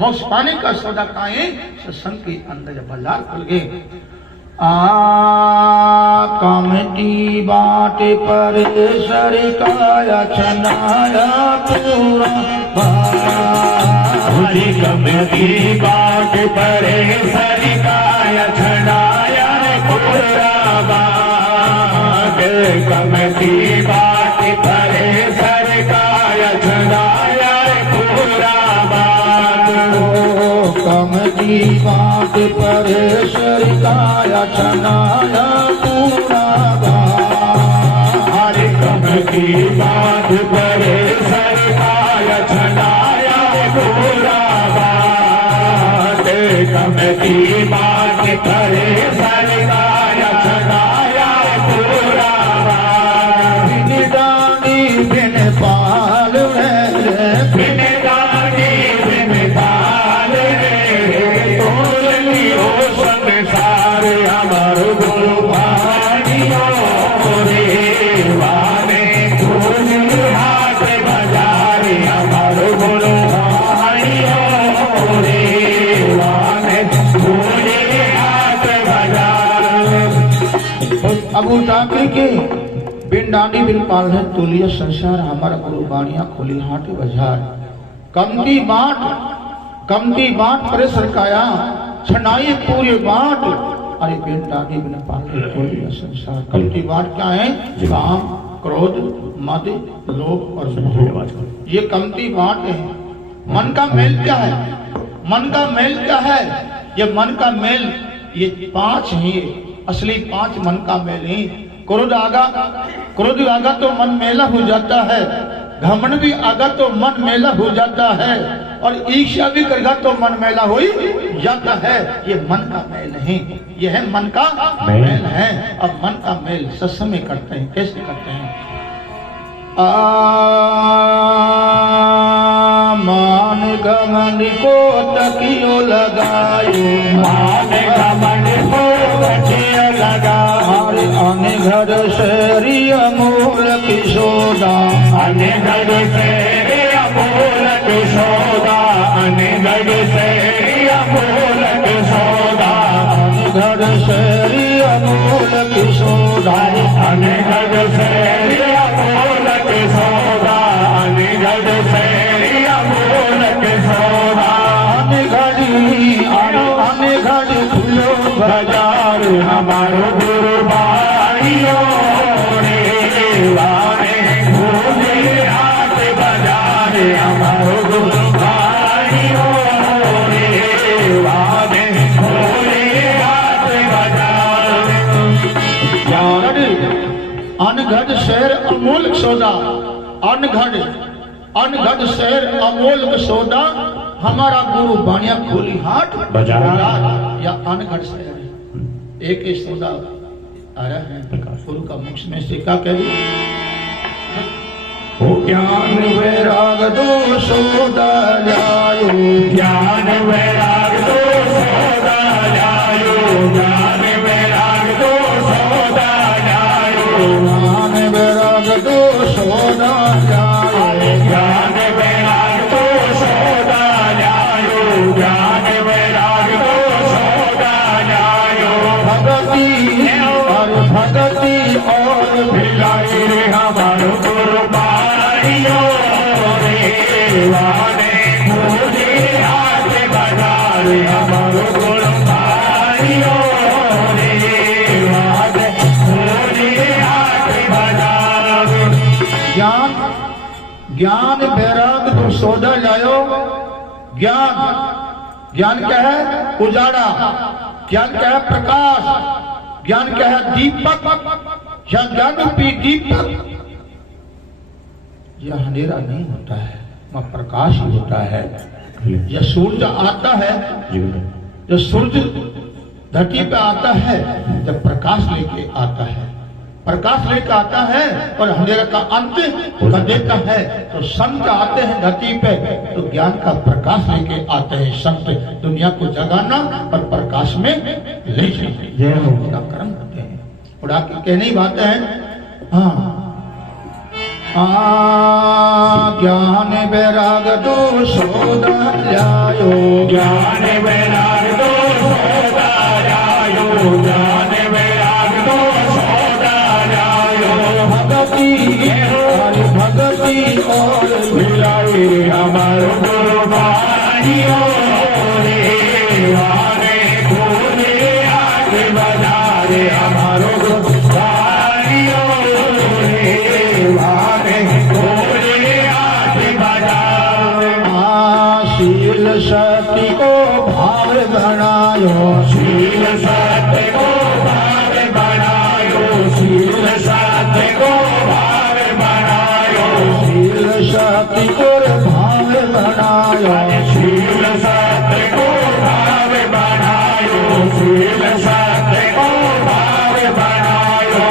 मोक्ष पाने का सौदा काए सत्संग के अंदर बाजार खुल गए। कमती बाट पर सरकाया छनाया पूरा कमती बाट पर सरकाया छनाया पूरा कमती बाट पर सरकाया छनाया पूरा कमती बाट पर सरकाया छनाया पूरा हरे कमती बाट पर सरकाया छनाया पूरा कमती बाट पर सरकाया छनाया पूरा बिन दानी बिन पाल बिन दानी बिन पाल तोली हो संसार अमर गुरुवानियों रे वाने तोली हाथ बजारे अमर गुरुवानियों रे वाने तोली हाथ बजारे। अबू जाकिर के बिन डांडी बिन पाल है तुलिया संसार हमारा गुरु बाणिया खोली हाट बाजार कमती बाट पर सरकाया छनाई पूरी बाट। अरे बिन डांडी बिन पाल है तुलिया संसार कमती बाट क्या है? काम क्रोध मद लोभ और मोह। ये कमती बाट है। मन का मेल क्या है? मन का मेल क्या है? ये मन का मेल ये पांच ही असली पांच मन का मेल ही। क्रोध आगा तो मन मेला हो जाता है, घमंड भी आगा तो मन मेला हो जाता है, और ईर्ष्या भी करेगा तो मन मेला हो ही जाता है। ये मन का मेल नहीं, ये है मन का मेल है। अब मन का मेल सत्संग में करते हैं। कैसे करते हैं? मान घमंड को तकियो लगायो, मान घमंड को तकियो लगायो, अने घर शहरी अमूल किशोदा, अने घर शहरी अमूल किशोदा, अने घर शहरी अमूल किशोदा, अने घर शहरी अमूल किशोदा, अने घर शहरी अमूल किशोदा, अने घर शहरी अमूल किशोदा, अने घड़ी खुलो बाजार हमारो गुरु भाइयों रे वाने खुले हाथ बाजार हमारो गुरु भाइयों रे वाने खुले हाथ बाजार। अनघड़ शहर अमूल सौदा, अनघड़ शहर अमूल सौदा हमारा गुरु बाणिया खोली हाट बाजार या अनघड़ शहर है। एक ही सौदा आ रहा है गुरु का मुख में से क्या कह दी? ज्ञान वैराग दो सौदा जायो, ज्ञान वैराग दो सौदा जायो, ज्ञान वैराग दो सौदा जायो, ज्ञान वैराग दो सौदा जायो, ज्ञान वैराग दो सौदा जायो, ज्ञान वैराग दो सौदा जायो। भगती और भिलाई रे हमारो गुरु भाइयों रे वाने खुले हाथ बाजार हमारो गुरु भाइयों रे वाने खुले हाथ बाजार। ज्ञान वैराग तो सौदा लायो। ज्ञान क्या है? उजाड़ा। ज्ञान क्या है? प्रकाश। ज्ञान क्या है? दीपक या ज्ञान रूपी दीपक। यह अंधेरा नहीं होता है, वह प्रकाश ही होता है। यह सूर्य आता है, जब सूर्य धरती पे आता है जब प्रकाश लेके आता है, प्रकाश लेकर आता है और अंधेरा का अंत कर देता है। तो संत आते हैं धरती पे तो ज्ञान का प्रकाश लेके आते हैं। संत दुनिया को जगाना और प्रकाश में ले जाना कर्म होते हैं। उड़ा के कहने ही बातें हैं। हाँ, ज्ञान वैराग दो सौदा लायो, ज्ञान वैराग दो सौदा लायो, ज्ञान वैराग दो सौदा लायो। भगति भगति और मिलाए हमारो गुरुबानियो रे, वाने खोले हाथ बजारे हमारो गुरुबानियो रे, वाने खोले हाथ बजारे। शील शक्ति को भाव बनायो, शील सत्य को भाव बनायो, शील सत्य को भाव बनायो, शील शक्ति को भाव बनायो, शील सत्य को भाव बनायो, शील सत्य को भाव बनायो।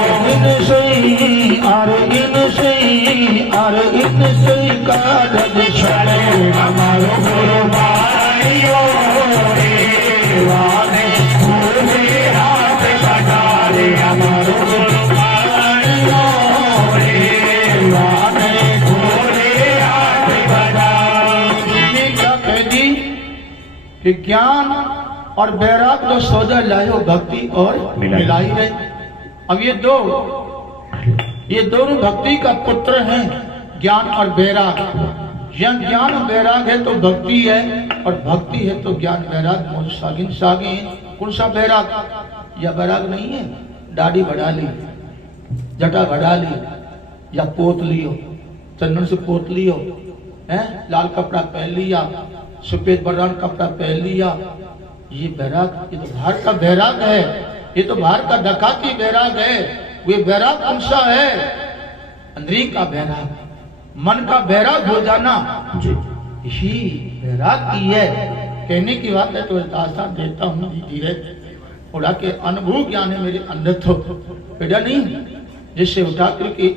इनसे कारज चले हमारो गुरुबानियो रे, वाने खोले हाथ बजारे हमारो गुरुबानियो रे, वाने खोले हाथ बजारे। ने क्या कह दी कि ज्ञान और वैराग दो सौदा लायो, भक्ति और मिलाई रहे। अब ये दोनों भक्ति का पुत्र हैं, ज्ञान और वैराग। यह ज्ञान और वैराग है तो भक्ति है, और भक्ति है तो ज्ञान वैराग। मोह सागिन सागिन। कौन सा वैराग? यह वैराग नहीं है दाढ़ी बढ़ा ली, जटा बढ़ा ली, या पोत लियो, चंदन से पोत लियो, हैं, लाल कपड़ा पहन लिया, सफेद बरन कपड़ा पहन लिया। ये वैराग, ये तो बाहर का वैराग है, ये तो बाहर का डकाती वैराग है। वे वैराग कौन सा है? अंदरी का वैराग, मन का वैराग हो जाना, यही वैराग की है। कहने की बात है तो दास्तान देता हूँ धीरे उड़ा के अनुभव ज्ञान है मेरे अंदर। तो बेटा नहीं, जिससे उठा करके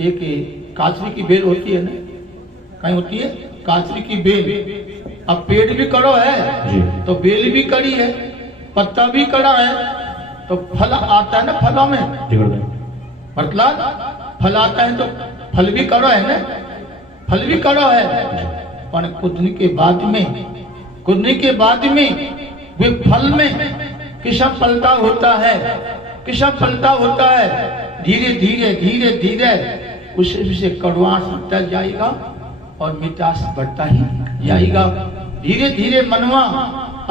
एक काचरी की बेल होती है ना, कहीं होती है काचरी की बेल। अब पेड़ भी कड़ो है तो बेल भी कड़ी है, पत्ता भी कड़ा है, तो फल आता है ना फलों में, मतलब फल आता है तो फल भी कड़ो है ना, फल भी कड़ो है। पर कुदनी के बाद में वे फल में किस्म पलटा होता है, किस्म पलटा होता है। धीरे धीरे धीरे धीरे उसे कड़वास बढ़ता जाएगा और मिठास बढ़ता ही जाएगा। धीरे धीरे मनवा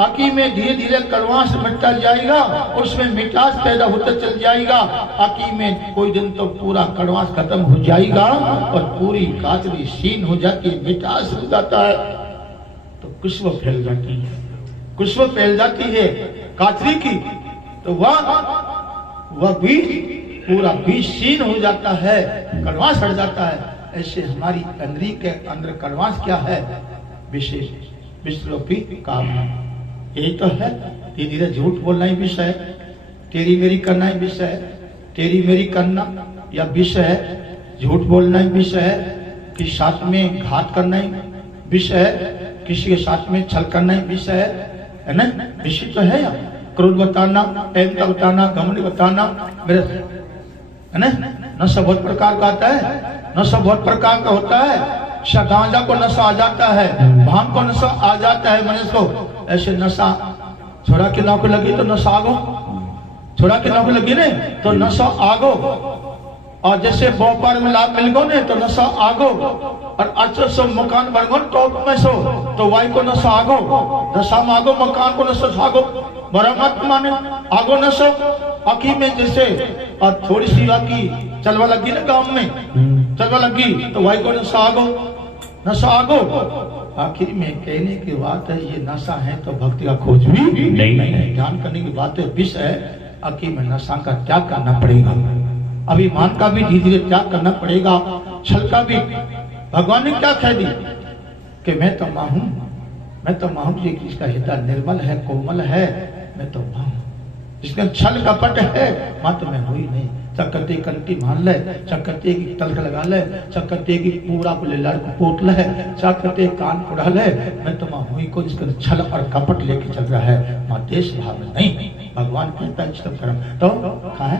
आकी में धीरे धीरे कड़वास बढ़ता जाएगा, उसमें मिठास पैदा होता चल जाएगा। आकी में कोई दिन तो पूरा कड़वास खत्म हो जाएगा और पूरी काचरी सीन हो जाती है, मिठास हो जाता है, तो खुशबू फैल जाती है, खुशबू फैल जाती है काचरी की। तो वह बीज पूरा बीज सीन हो जाता है, कड़वास हट जाता है। ऐसे हमारी अंदरी के अंदर कड़वास क्या है? विशेष विश्वरूपी कामना। यही तो है। धीरे धीरे झूठ बोलना ही विषय है, तेरी मेरी करना ही विषय है, तेरी मेरी करना या विषय है, झूठ बोलना ही विषय है, किसी साथ में घात करना ही विषय है, किसी के साथ में छल करना ही विषय है ना? विषय तो है। क्रोध बताना, प्रेमता बताना, घमंड बताना, मेरे है ना? नशा बहुत प्रकार का आता है, नशा बहुत प्रकार का होता है। गांजा को नशा आ जाता है, भांग को नशा आ जाता है मनुष्य को। ऐसे नशा छोड़ा के नौकरी लगी तो नशा आगो, छोड़ा के नौकरी लगी ने तो नशा आगो। और जैसे व्यापार में लाभ मिल गो ने तो नशा आगो, और अच्छा सो मकान बन गो टॉप में सो तो वाई को नशा आगो, नशा में आगो, मकान को नशा आगो, बड़ा मत माने आगो नशो। आखी में जैसे और थोड़ी सी आकी चलवा लगी ना गांव में, चलवा लगी तो वाई को नशा आगो, नशा आगो। आखिर में कहने की बात है ये नशा है तो भक्ति का खोज भी नहीं। ध्यान करने की बात है, विष है। आखिर में नशा का त्याग करना पड़ेगा, अभिमान का भी धीरे धीरे त्याग करना पड़ेगा, छल का भी। भगवान ने क्या कह दी कि मैं तो मां हूं, मैं तो मां हूं जिसका हृदय निर्मल है, कोमल है, मैं तो मां हूं। जिसका छल कपट है मां तो मैं हुई नहीं। चकते कंटी मान ले, चकते की तलक लगा ले, चकते की पूरा को ले लड़ पोत ले, चकते कान उड़ा ले, मैं तो मां हुई को जिसका छल और कपट लेके चल रहा है, मां देश भाव में नहीं। भगवान कहता है कर्म तो कहा है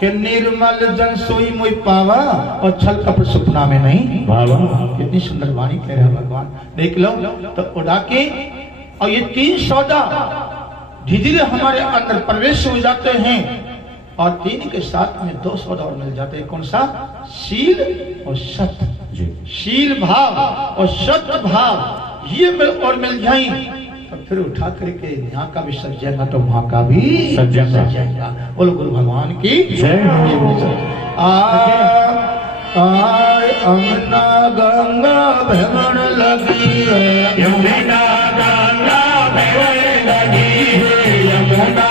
कि निर्मल जन सोई मोई पावा और छल कपट सपना में नहीं। बाबा कितनी सुंदर वाणी कह रहे हैं भगवान। देख लो तो उड़ा के और ये 3 सौदा धीरे धीरे हमारे अंदर प्रवेश हो जाते हैं और 3 के साथ में 2 सौदा और मिल जाते हैं। कौन सा? शील और सत्य। शील भाव और सत्य भाव ये मिल जाए तो फिर उठा करके यहाँ का भी सज जाएगा तो वहां का भी सज जाएगा। बोलो गुरु भगवान की जय। अमना गंगा भवन लगी है, यमुना गंगा भवन लगी है, यमुना